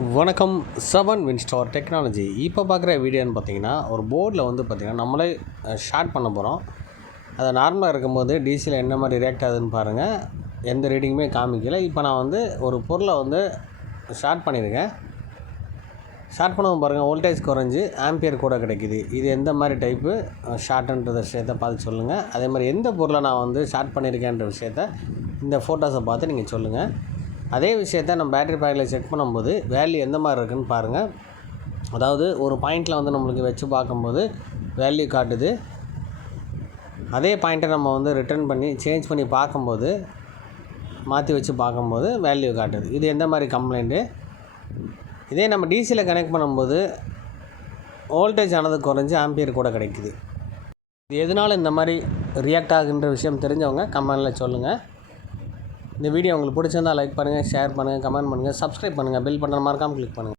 வணக்கம் seven Winstar technology இப்போ பார்க்குற வீடியோன்னு பார்த்தீங்கன்னா ஒரு போர்டில் வந்து பார்த்திங்கன்னா நம்மளே ஷார்ட் பண்ண போகிறோம் அதை நார்மலாக இருக்கும்போது டிசியில் என்ன மாதிரி ரியாக்ட் ஆகுதுன்னு பாருங்கள் எந்த ரீடிங்குமே காமிக்கல. இப்போ நான் வந்து ஒரு பொருளை வந்து ஷார்ட் பண்ணியிருக்கேன் ஷார்ட் பண்ணவும் பாருங்கள் வோல்டேஜ் குறைஞ்சி ஆம்பியர் கூட கிடைக்குது. இது எந்த மாதிரி டைப்பு ஷார்ட்ன்ற விஷயத்தை பார்த்து சொல்லுங்கள் அதே மாதிரி எந்த பொருளை நான் வந்து ஷார்ட் பண்ணியிருக்கேன்ற விஷயத்த இந்த ஃபோட்டோஸை பார்த்து நீங்கள் சொல்லுங்கள் அதே விஷயத்தை நம்ம பேட்டரி பேக்கில் செக் பண்ணும்போது வேல்யூ எந்த மாதிரி இருக்குன்னு பாருங்கள் அதாவது ஒரு பாயிண்டில் வந்து நம்மளுக்கு வச்சு பார்க்கும்போது வேல்யூ காட்டுது. அதே பாயிண்ட்டை நம்ம வந்து ரிட்டர்ன் பண்ணி சேஞ்ச் பண்ணி பார்க்கும்போது மாற்றி வச்சு பார்க்கும்போது வேல்யூ காட்டுது. இது எந்த மாதிரி கம்ப்ளைண்ட்டு இதே நம்ம டிசியில் கனெக்ட் பண்ணும்போது வோல்டேஜ் ஆனது குறைஞ்சி ஆம்பியர் கூட கிடைக்குது. இது எதனால் இந்த மாதிரி ரியாக்ட் ஆகுன்ற விஷயம் தெரிஞ்சவங்க கமெண்டில் சொல்லுங்கள் இந்த வீடியோ உங்களுக்கு பிடிச்சிருந்தால் லைக் பண்ணுங்கள் ஷேர் பண்ணுங்கள் கமெண்ட் பண்ணுங்கள் சப்ஸ்கிரைப் பண்ணுங்கள் பில் பண்ணுற மறக்காமல் கிளிக் பண்ணுங்கள்